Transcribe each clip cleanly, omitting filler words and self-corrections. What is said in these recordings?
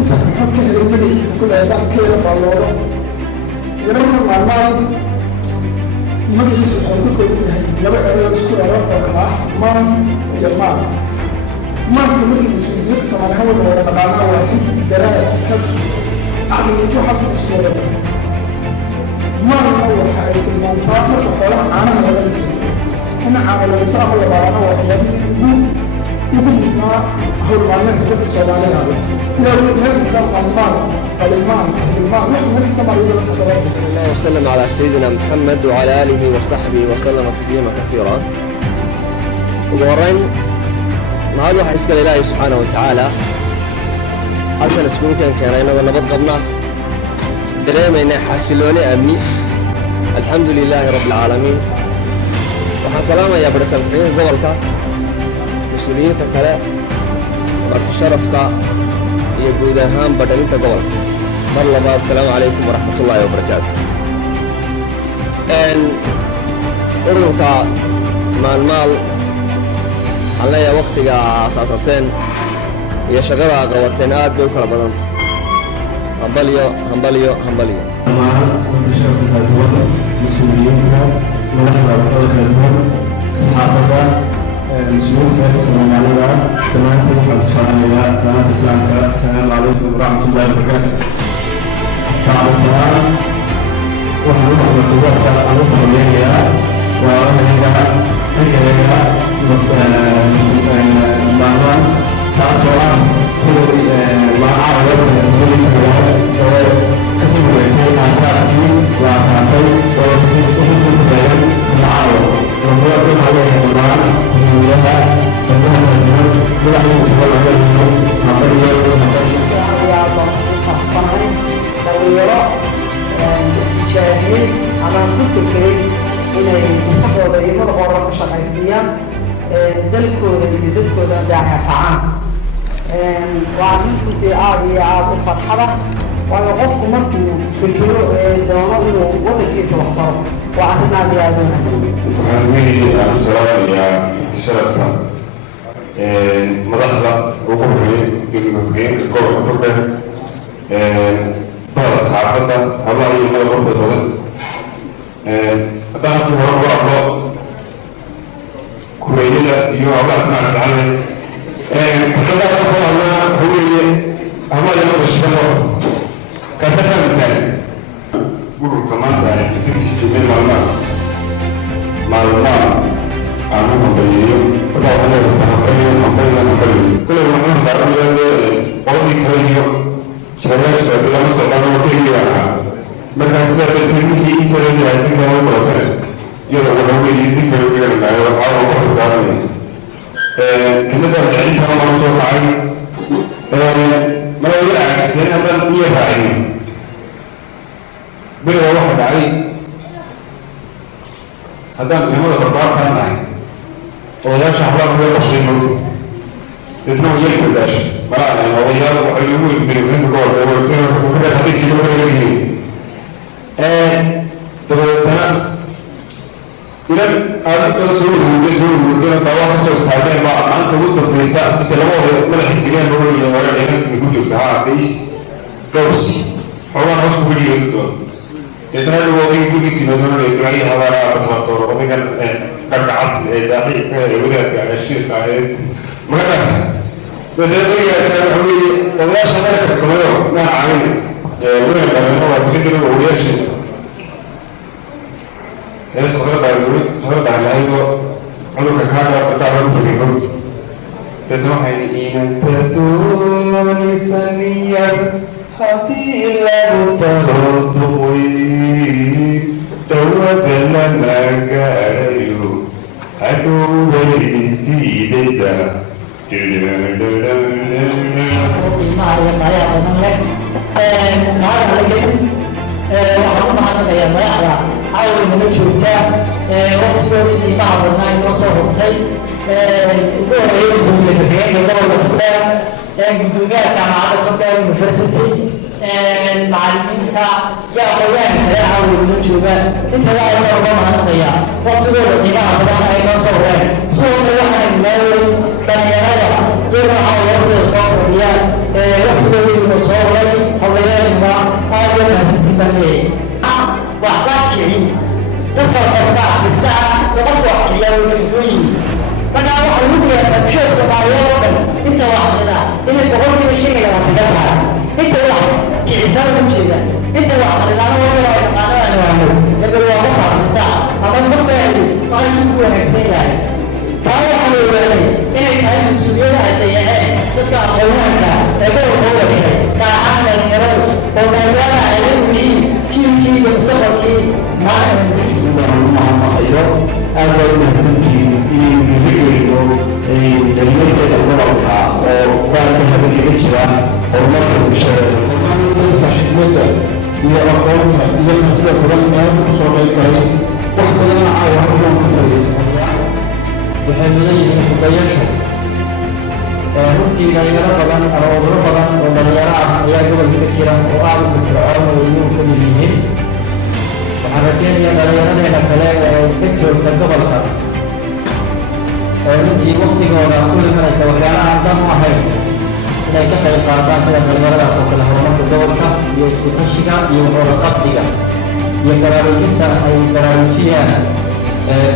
inta xogka helmadiisa ku leedahay keeda balloodo yarana maalmahan magaciisu wuxuu ka kooban yahay laba erey isku raro oo kala ah maan iyo maal maanka magaciisu diiq Soomaaliya wada wada dhaqaana waa xis daraad kas aqliga waxa isku wada maalna waxa ay tilmaantaa marka xoolaha caanaha laga dhiso in caanaha laga soo aqlo baarana waxyaabihii ugu muhiimka هو المعلومات اللي السودانية سيدنا صلى الله وسلم على سيدنا محمد وعلى آله وصحبه وسلم تسليما كثيرا. وورين هذا واحد يسأل الله سبحانه وتعالى عشان اسمه كان ينظر نبض قبنا دريما إنه حاسلوني أمني الحمد لله رب العالمين. وحسلامة يا برسل فيه قولك مسؤولية الكلام وتشرفت يقول هام بدني تقول مرة بعد السلام عليكم ورحمة الله وبركاته. إن أروك مع المال على وقت ساعتين يا شغلة قوتين بكرة بدنت همبليو. مع انتشار الأدوار مسؤوليتها ونحن صحافة مسؤولية السلام عليكم تمانتي حلقة سلام إسلامك السلام عليكم ورحمة الله وبركاته. بعد السلام ونحن نتوقع أن نفهم ليها ونحن معنا تأثيرا هو مع عرض اسم الوحيد أساسي وأساسي وتكون بيان معاون وهو كما عليه القرآن لها تجاهل على كل فكرة إن يصحوا بيمر غرق شخصيا دلكو داعي فعام وعمل كنت عاد فرحة ويقفوا مركو فكروا دوانا وضع كيس واختاروا وعملنا بيادونا السلام يا تشرفنا مدحنا وقوفي تلقين كسكور كتبه بعض الصحافة الله يمنع الغرفة دولة أتعرف أنه هو أفضل كويلة يوم الله تعالى تعالى فكذا أفضل أنه هو أما يمنع الشباب كثيرا مثال قولوا كمان تكتشف جميل معلومات عنهم باليوم ولا أنا بتحققين كل ما هم بعمل قولي كريم شغال بلا مسألة وكيل يعني ما كان سبب تنمي إنسان يعني كمان ولا يلا ولا هو يدي بيقول لنا يا رب الله يرحمه كنا دارين كمان ما نسوي عين ما يقول عكس لأن هذا مية عين بلا واحد عين هذا يمر الأربعة كان عين ولا شحلا من القصيم يتنو يلف داش مرة وياه وحيوه البريمين بقول ده وسير وكذا هذيك كيلو كيلو تمام إذا هذا الرسول وجزء طوال خصوص هذا ما أنت قلت الرئيسة مثل ما هو من الحسيان هو اللي ولا جنات من كل جبتها بيس كوس هو أنا أصلا بدي يقول إذا هذا هو يقول لك تنظر لإبراهيم هذا بطل ومثلا كان عصر إسرائيل يقولك على الشيخ على ما كان بدأ يقول والله شغالك استمروا ما عامل يقول لك أنا هو فكرة ويا شيء هذا صغير على هذا عنده كهذا بتعرف تقول تتوحي إن تدوني سنيا خطيلا ترطوي توبنا مكاريو أدوري تيدزا حاول من الجودة وقت دوري بعض الناس وصورتي دوري من الحياة دولة فلان الدنيا جامعة تبقى يونيفرسيتي macallimiinta iyo aqoonyahanka kale caawinna joogaan inta waa uga mahadnaqaya waqtigooda qiimaha badan ay noo soo horeen sidoo kale waxaan ilaaway dhalinyarada iyaga waxaa waqtiga soo fadhiyaan waqtigooda inuu soo horay hawlayaanima aad iyo mahadsanti baneeyay waxba kicin dadka qofka akrista laba wax kiciya wajooyin markaa waxa lagu leeyahay bulshada soomaaliyeed oo dhan inta waxdana inay boqolkiiba sheegaya waafida tahay inta wax kicitaan u jeeda inta wax qalilaano wada ay taqaanaan waayo laga waa qof akrista ama qofkaani qaashin ku wanaagsan yahay taa waxaa la ogaanay inay tahay mas-uuliyada ay dayaceen dadka aqoonyahanka ee gobolka u wakiilay gaar ahaan dhalinyaradu oo maadaama ay leeyihiin jiilkii iyo mustaqbalkii mahadnaqayo aad bay umahadsantihiin in miligeyno dhalinyarteeda gobolka oo baalka habeenkaga jira horumarka bulshada xikmadda iyo aqoonta iyo kansida badan meelka ka soo qayb galay wax badana caawa halkan ka faa'iidaysanaya waxay mudan yihiin fudayaasha runtii dhalinyaro badan ama uduro badan oo dhalinyaro ah ayaa gobolka ka jira oo aad u firfircoon oo iyagu ka mid yihiin waxaan rajeynayaa dhalinyaradeena kale ee iska joogta gobolka runtii waqtigooda ku limanaysa waxyaalaha dan u ahayn inay ka qayb qaataan sida dhalinyaradaas oo kale horumarka gobolka iyo isku tashiga iyo wada qabsiga iyo baraarujinta ay baraarujiyaan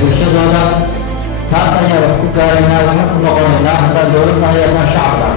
bulshadooda taas ayaa wax ku gaaraynaa waxaan ku noqonaynaa haddaan dowladda hay-adaha shacabka